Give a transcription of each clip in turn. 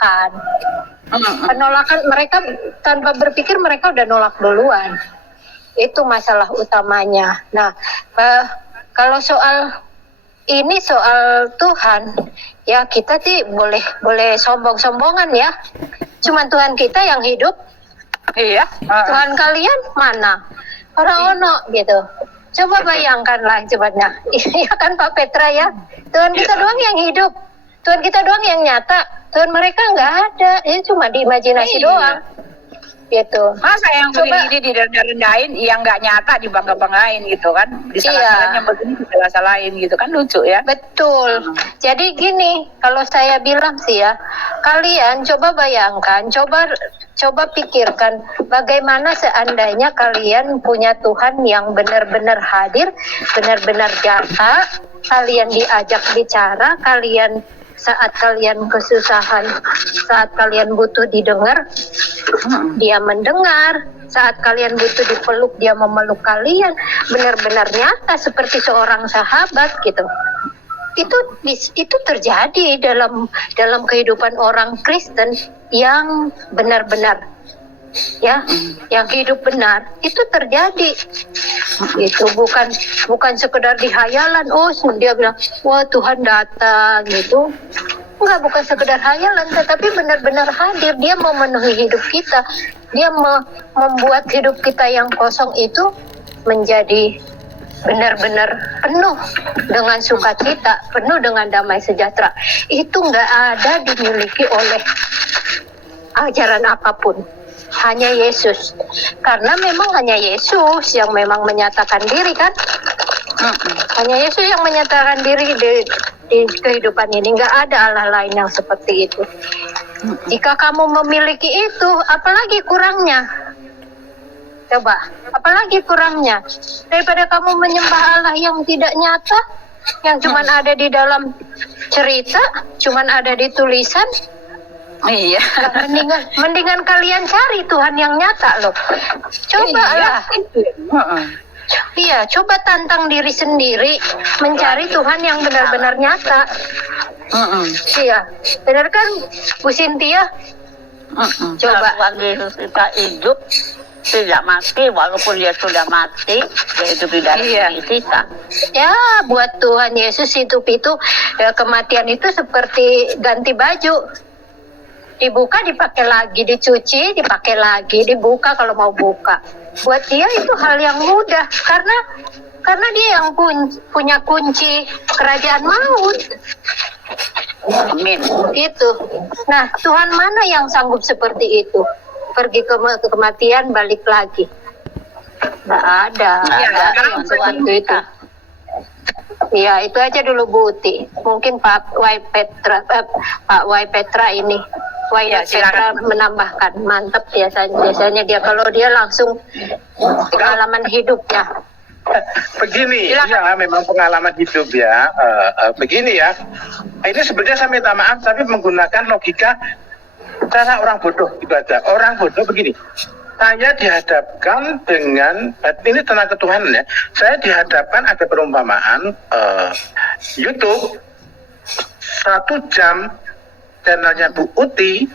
penolakan. Penolakan mereka tanpa berpikir mereka udah nolak duluan. Itu masalah utamanya. Nah, kalau soal Tuhan, ya kita sih boleh sombong-sombongan ya. Cuman Tuhan kita yang hidup. Iya. Tuhan kalian mana? Orang-ono gitu. Coba bayangkanlah coba. Iya kan Pak Petra ya. Tuhan kita doang yang hidup. Tuhan kita doang yang nyata. Tuhan mereka nggak ada. Itu cuma di imajinasi doang. Gitu. Masa yang begini direndah-rendahin, yang nggak nyata dibangga-banggain gitu kan? Disalah-salahin yang begini disalah-salahin gitu kan, lucu ya? Betul. Jadi gini, kalau saya bilang sih ya, kalian coba bayangkan, coba pikirkan bagaimana seandainya kalian punya Tuhan yang benar-benar hadir, benar-benar nyata, kalian diajak bicara, saat kalian kesusahan, saat kalian butuh didengar, dia mendengar. Saat kalian butuh dipeluk, dia memeluk kalian. Benar-benar nyata seperti seorang sahabat gitu. Itu terjadi dalam kehidupan orang Kristen yang benar-benar ya, yang hidup benar itu terjadi. Itu bukan sekedar dihayalan. Oh, dia bilang, wah Tuhan datang gitu. Enggak, bukan sekedar hayalan, tetapi benar-benar hadir. Dia memenuhi hidup kita. Dia membuat hidup kita yang kosong itu menjadi benar-benar penuh dengan sukacita, penuh dengan damai sejahtera. Itu enggak ada dimiliki oleh ajaran apapun. Hanya Yesus. Karena memang hanya Yesus yang memang menyatakan diri kan. Hanya Yesus yang menyatakan diri di kehidupan ini. Nggak ada Allah lain yang seperti itu. Jika kamu memiliki itu, apalagi kurangnya? Coba, apalagi kurangnya? Daripada kamu menyembah Allah yang tidak nyata, yang cuman ada di dalam cerita, cuman ada di tulisan. Iya. Mendingan kalian cari Tuhan yang nyata loh. Coba lah. Iya, coba tantang diri sendiri mencari Tuhan yang benar-benar nyata. Iya, benar kan Bu Cynthia? Coba. Tuhan Yesus kita hidup, tidak mati, walaupun dia sudah mati, dia hidup di dalam diri kita. Ya, buat Tuhan Yesus hidup itu, ya, kematian itu seperti ganti baju. Dibuka, dipakai lagi, dicuci, dipakai lagi, dibuka kalau mau buka. Buat dia itu hal yang mudah, karena dia yang punya kunci kerajaan maut. Amin. Gitu. Nah, Tuhan mana yang sanggup seperti itu? Pergi ke kematian, balik lagi. Nggak ada. Yang seperti itu. Iya, itu aja dulu Bu Uti. Mungkin Pak Wai Petra ini. Petra menambahkan. Mantap biasanya dia kalau dia langsung pengalaman hidupnya. Begini, ya memang pengalaman hidup ya. Begini ya. Ini sebenarnya saya minta maaf tapi menggunakan logika cara orang bodoh itu aja. Orang bodoh begini. Saya dihadapkan dengan ini tentang ketuhanan ya. Saya dihadapkan ada perumpamaan YouTube 1 jam channelnya Bu Uti,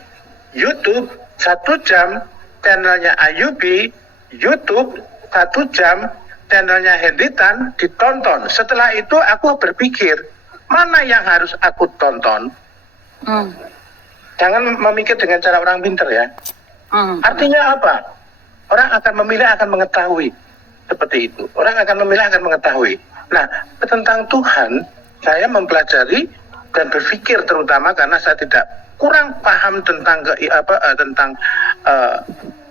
YouTube 1 jam channelnya Ayubi, YouTube 1 jam channelnya Henritan ditonton. Setelah itu aku berpikir mana yang harus aku tonton. Jangan memikir dengan cara orang pintar ya. Artinya apa? Orang akan memilih, akan mengetahui seperti itu. Orang akan memilih, akan mengetahui. Nah, tentang Tuhan, saya mempelajari dan berpikir terutama karena saya tidak kurang paham tentang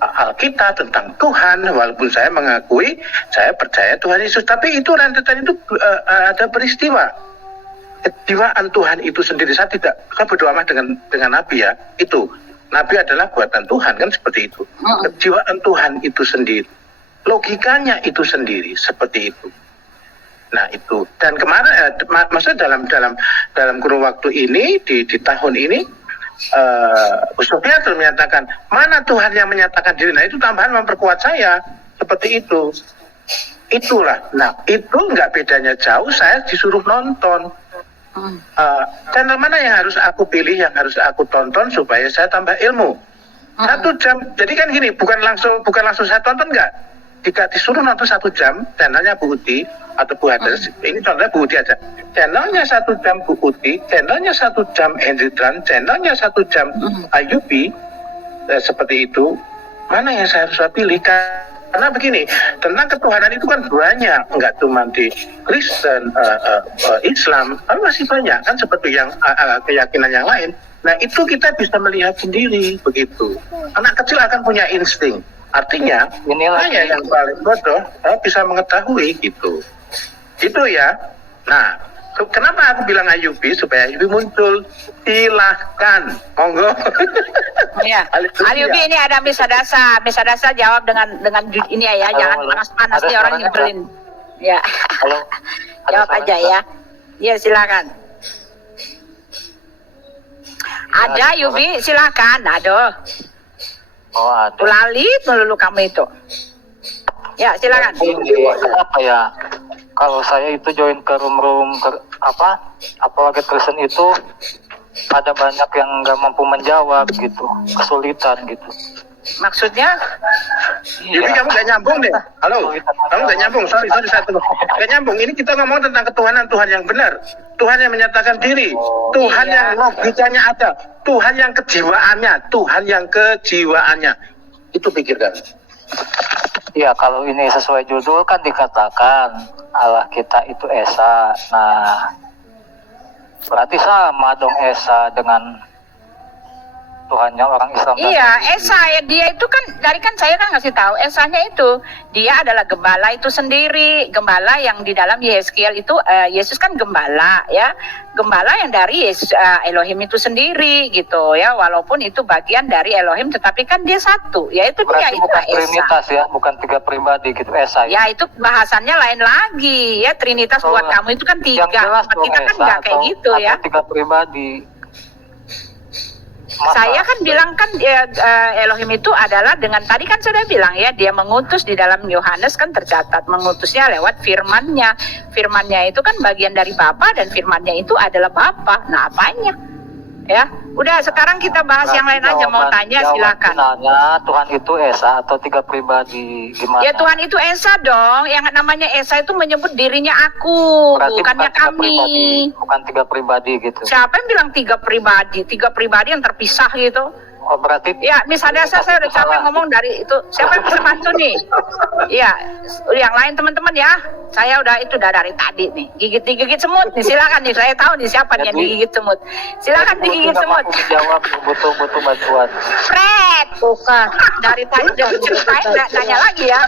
Alkitab, tentang Tuhan. Walaupun saya mengakui, saya percaya Tuhan Yesus. Tapi itu rentetan itu ada peristiwa. Kejiwaan Tuhan itu sendiri. Saya berdoa dengan Nabi ya. Itu Nabi adalah buatan Tuhan kan seperti itu. Kejiwaan Tuhan itu sendiri, logikanya itu sendiri seperti itu. Nah itu dan kemarin, maksudnya dalam kurun waktu ini di tahun ini, Sofiatul menyatakan mana Tuhan yang menyatakan diri. Nah itu tambahan memperkuat saya seperti itu. Itulah. Nah itu nggak bedanya jauh. Saya disuruh nonton. Channel mana yang harus aku pilih, yang harus aku tonton supaya saya tambah ilmu. 1 jam, jadi kan gini, bukan langsung saya tonton enggak. Jika disuruh nonton 1 jam, channelnya Bu Uti atau Bu Hades, ini contohnya Bu Uti aja. Channelnya 1 jam Bu Uti, channelnya 1 jam Henry Dran, channelnya 1 jam Ayubi, seperti itu. Mana yang saya harus pilih? Karena begini, tentang ketuhanan itu kan banyak, enggak cuma di Kristen, Islam, tapi masih banyak kan seperti yang keyakinan yang lain. Nah itu kita bisa melihat sendiri begitu. Anak kecil akan punya insting. Artinya, saya yang paling bodoh bisa mengetahui gitu. Itu ya. Nah, kenapa aku bilang Ayubi supaya Ayubi muncul? Silahkan, monggo. Iya. Ayubi ini ada Miss Hadasa. Miss Hadasa jawab dengan ini ya, jangan panas-panas nih orang nyebelin. Ya. Halo. Jawab aja ya. Iya, silakan. Ada Yubi, silakan. Aduh. Oh, ada. Lali melulu kamu itu. Ya, silakan. Kenapa ya? Kalau saya itu join ke room apalagi Kristen itu ada banyak yang nggak mampu menjawab gitu, kesulitan gitu. Maksudnya? Jadi kamu nggak nyambung deh. Halo, kamu nggak nyambung. Sorry satu. Nggak nyambung. Ini kita ngomong tentang ketuhanan Tuhan yang benar. Tuhan yang menyatakan diri. Tuhan yang logikanya ada. Tuhan yang kejiwaannya. Itu pikirkan. Iya, kalau ini sesuai judul kan dikatakan Allah kita itu Esa. Nah, berarti sama dong Esa dengan Tuhannya orang Islam. Iya, Esa ya, dia itu kan saya kan ngasih tahu Esanya itu dia adalah gembala itu sendiri, gembala yang di dalam Yeskiel itu Yesus kan gembala ya, gembala yang dari Elohim itu sendiri gitu ya, walaupun itu bagian dari Elohim tetapi kan dia satu, yaitu berarti dia itu bukan Esa. Trinitas ya, bukan 3 pribadi gitu Esa. Ya itu bahasannya lain lagi ya, Trinitas buat kamu itu kan 3, kita kan nggak kayak gitu ya. 3 pribadi. Saya kan bilang kan Elohim itu adalah dengan tadi kan saya bilang ya, dia mengutus di dalam Yohanes kan tercatat mengutusnya lewat firman-Nya. Firman-Nya itu kan bagian dari Bapa dan firman-Nya itu adalah Bapa. Nah, apanya? Ya, udah sekarang kita bahas yang lain aja. Mau tanya silakan. Tuhan itu Esa atau 3 pribadi gimana? Ya Tuhan itu Esa dong. Yang namanya Esa itu menyebut dirinya aku, berarti bukannya bukan 3 kami. pribadi, bukan 3 pribadi gitu. Siapa yang bilang 3 pribadi? 3 pribadi yang terpisah gitu. Oh, berarti Ya, misalnya saya udah capek ngomong dari itu. Siapa yang bisa bantu nih? Iya, yang lain teman-teman ya. Saya udah dari tadi nih. Digigit semut nih. Silakan nih. Saya tahu nih siapa nih yang digigit semut. Silakan digigit semut. Jawab butuh bantuan. Fred, bukan. Dari tadi udah ceritain, nanya lagi ya.